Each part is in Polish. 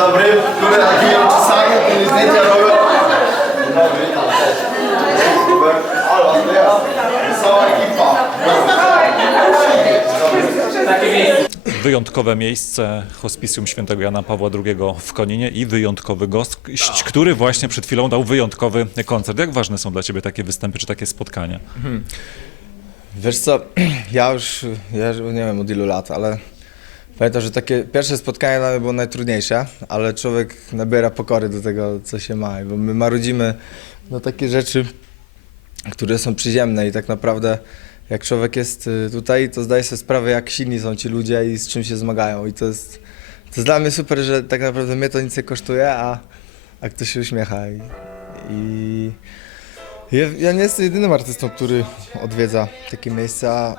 dobry, które nabiją czasami, które zdjęcia robią. Dzień dobry, to. Cała ekipa. Wyjątkowe miejsce Hospicjum Świętego Jana Pawła II w Koninie i wyjątkowy gość, który właśnie przed chwilą dał wyjątkowy koncert. Jak ważne są dla Ciebie takie występy czy takie spotkania? Wiesz co, ja już, ja już nie wiem od ilu lat, ale pamiętam, że takie pierwsze spotkanie dla mnie było najtrudniejsze, ale człowiek nabiera pokory do tego, co się ma, bo my marudzimy na takie rzeczy, które są przyziemne i tak naprawdę jak człowiek jest y, tutaj, to zdaje sobie sprawę, jak silni są ci ludzie i z czym się zmagają. I to jest, to jest dla mnie super, że tak naprawdę mnie to nic nie kosztuje, a, a ktoś się uśmiecha i, i ja, ja nie jestem jedynym artystą, który odwiedza takie miejsca,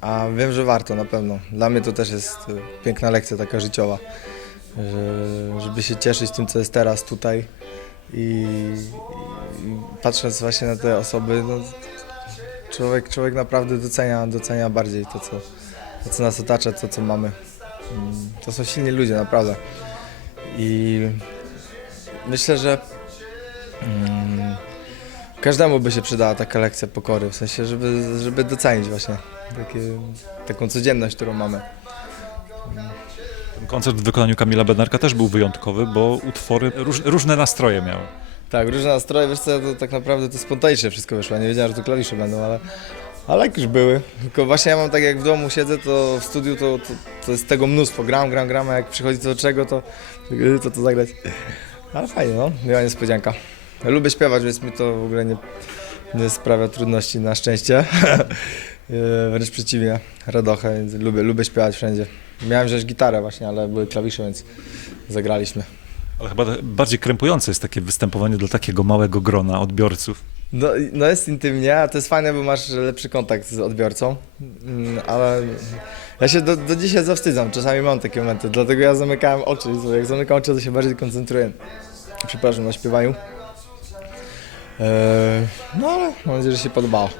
a wiem, że warto na pewno. Dla mnie to też jest y, piękna lekcja taka życiowa, że, żeby się cieszyć tym, co jest teraz tutaj i, i patrząc właśnie na te osoby, no, człowiek, człowiek naprawdę docenia, docenia bardziej to co, to, co nas otacza, to, co mamy. Mm, To są silni ludzie, naprawdę. I myślę, że mm, Każdemu by się przydała taka lekcja pokory, w sensie, żeby, żeby docenić właśnie takie, taką codzienność, którą mamy. Ten koncert w wykonaniu Kamila Bednarka też był wyjątkowy, bo utwory róż, różne nastroje miały. Tak, różne nastroje, wiesz co, to tak naprawdę to spontanicznie wszystko wyszło, nie wiedziałem, że to klawisze będą, ale, ale jak już były. Tylko właśnie ja mam tak jak w domu siedzę, to w studiu to, to, to jest tego mnóstwo, gram, gram, gram, a jak przychodzi co do czego, to to, to zagrać. Ale fajnie, no, miła niespodzianka. Lubię śpiewać, więc mi to w ogóle nie, nie sprawia trudności na szczęście. E, Wręcz przeciwnie, radochę, więc lubię, lubię śpiewać wszędzie. Miałem wziąć gitarę właśnie, ale były klawisze, więc zagraliśmy. Ale chyba bardziej krępujące jest takie występowanie dla takiego małego grona odbiorców. No, no jest intymnie, a to jest fajne, bo masz lepszy kontakt z odbiorcą, Mm, ale ja się do, do dzisiaj zawstydzam, czasami mam takie momenty, dlatego ja zamykałem oczy, jak zamykam oczy, to się bardziej koncentruję, przepraszam, na śpiewaniu. Eee, no ale mam nadzieję, że się podobało.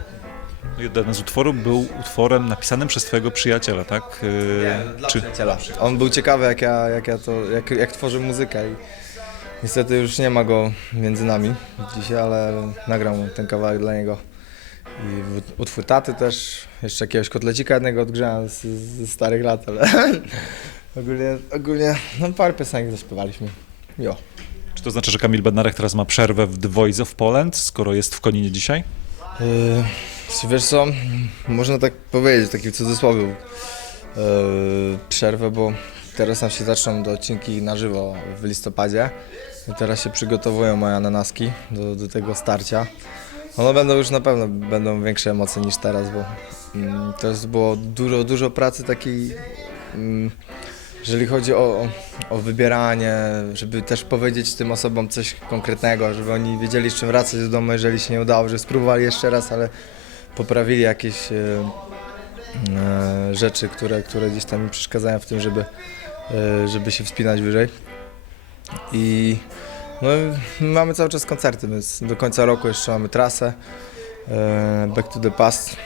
Jeden z utworów był utworem napisanym przez Twojego przyjaciela, tak? Yy, czy Przyjaciela. On był ciekawy, jak ja, jak ja to, jak, jak tworzę muzykę i niestety już nie ma go między nami dzisiaj, ale nagram ten kawałek dla niego. I utwór taty też, jeszcze jakiegoś kotlecika jednego odgrzałem z, ze starych lat, ale ogólnie, ogólnie no parę piosenek zaśpiewaliśmy. Jo. Czy to znaczy, że Kamil Bednarek teraz ma przerwę w The Voice of Poland, skoro jest w Koninie dzisiaj? Yy, wiesz co, można tak powiedzieć, taki w cudzysłowie yy, przerwę, bo teraz nam się zaczną do odcinki na żywo w listopadzie i teraz się przygotowują moje ananaski do, do tego starcia. One będą już na pewno będą większe emocje niż teraz, bo mm, to jest było dużo, dużo pracy takiej, mm, jeżeli chodzi o, o wybieranie, żeby też powiedzieć tym osobom coś konkretnego, żeby oni wiedzieli z czym wracać do domu, jeżeli się nie udało, że spróbowali jeszcze raz, ale poprawili jakieś e, e, rzeczy, które, które gdzieś tam mi przeszkadzają w tym, żeby, e, żeby się wspinać wyżej. I no, my mamy cały czas koncerty, więc do końca roku jeszcze mamy trasę e, Back to the Past.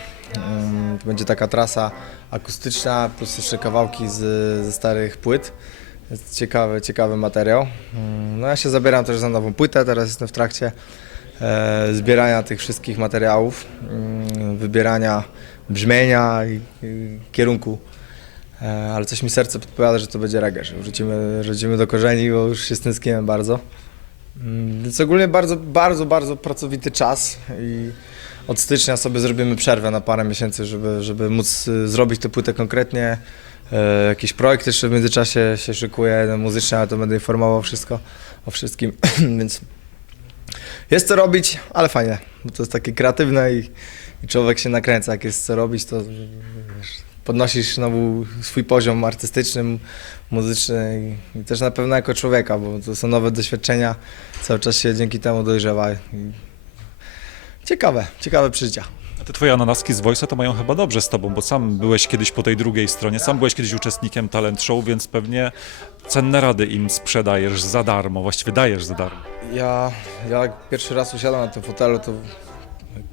To będzie taka trasa akustyczna, plus jeszcze kawałki z, ze starych płyt. Ciekawy, ciekawy materiał. Mm, No ja się zabieram też za nową płytę, teraz jestem w trakcie e, zbierania tych wszystkich materiałów, mm, wybierania brzmienia i, kierunku. E, ale coś mi serce podpowiada, że to będzie reggae, że wrócimy, wrócimy do korzeni, bo już się stęskniłem bardzo. Mm, Więc ogólnie bardzo, bardzo, bardzo pracowity czas i od stycznia sobie zrobimy przerwę na parę miesięcy, żeby, żeby móc y, zrobić tę płytę konkretnie. E, jakiś projekt jeszcze w międzyczasie się szykuje, jeden muzyczny, ale to będę informował wszystko o wszystkim, więc jest co robić, ale fajnie, bo to jest takie kreatywne i, i człowiek się nakręca, jak jest co robić, to wiesz, podnosisz znowu swój poziom artystyczny, muzyczny i, i też na pewno jako człowieka, bo to są nowe doświadczenia, cały czas się dzięki temu dojrzewa. I ciekawe, ciekawe przeżycia. A te Twoje ananaski z Voice'a to mają chyba dobrze z Tobą, bo sam byłeś kiedyś po tej drugiej stronie, sam byłeś kiedyś uczestnikiem talent show, więc pewnie cenne rady im sprzedajesz za darmo, właściwie dajesz za darmo. Ja, ja jak pierwszy raz usiadłem na tym fotelu, to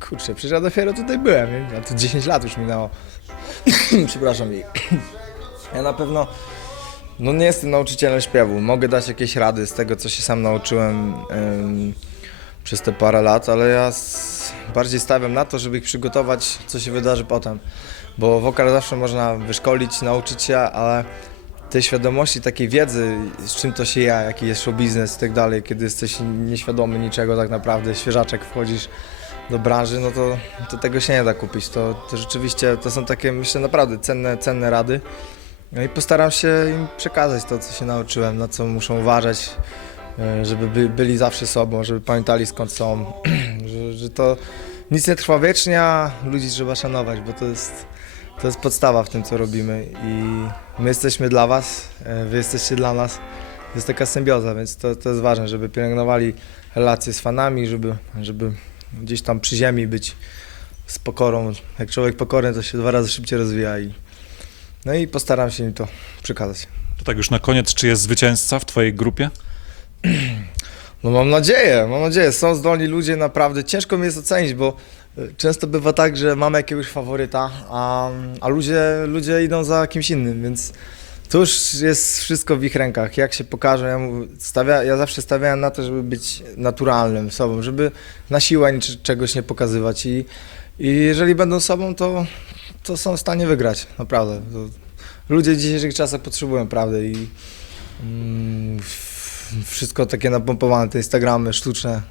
kurczę, przecież ja dopiero tutaj byłem, nie? a to 10 lat już minęło. Przepraszam. I ja na pewno No nie jestem nauczycielem śpiewu. Mogę dać jakieś rady z tego, co się sam nauczyłem em, przez te parę lat, ale ja bardziej stawiam na to, żeby ich przygotować, co się wydarzy potem. Bo wokal zawsze można wyszkolić, nauczyć się, ale tej świadomości, takiej wiedzy, z czym to się je, jaki jest show biznes i tak dalej, kiedy jesteś nieświadomy niczego tak naprawdę, świeżaczek wchodzisz do branży, no to, to tego się nie da kupić. To, to rzeczywiście to są takie, myślę, naprawdę cenne, cenne rady. No i postaram się im przekazać to, co się nauczyłem, na co muszą uważać, e, żeby by, byli zawsze sobą, żeby pamiętali skąd są, że, to nic nie trwa wiecznie, a ludzi trzeba szanować, bo to jest, to jest podstawa w tym, co robimy i my jesteśmy dla Was, e, Wy jesteście dla nas. To jest taka symbioza, więc to, to jest ważne, żeby pielęgnowali relacje z fanami, żeby, żeby gdzieś tam przy ziemi być z pokorą. Jak człowiek pokorny, to się dwa razy szybciej rozwija i no i postaram się im to przekazać. To tak już na koniec, czy jest zwycięzca w twojej grupie? No mam nadzieję, mam nadzieję. Są zdolni ludzie, naprawdę ciężko mi jest ocenić, bo y, często bywa tak, że mamy jakiegoś faworyta, a, a ludzie, ludzie idą za kimś innym, więc to już jest wszystko w ich rękach. Jak się pokażą, ja, stawia, ja zawsze stawiałem na to, żeby być naturalnym sobą, żeby na siłę czegoś nie pokazywać i, i jeżeli będą sobą, to, to są w stanie wygrać, naprawdę. To, ludzie w dzisiejszych czasach potrzebują prawdy i mm, wszystko takie napompowane, te Instagramy sztuczne.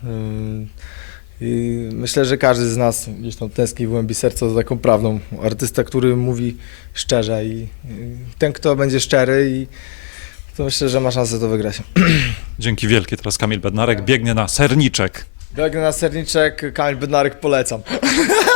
I myślę, że każdy z nas gdzieś tam tęskni w głębi serca za taką prawdą. Artysta, który mówi szczerze i ten, kto będzie szczery i to myślę, że ma szansę to wygrać. Dzięki wielkie. Teraz Kamil Bednarek biegnie na serniczek. Biegnę na serniczek, Kamil Bednarek polecam.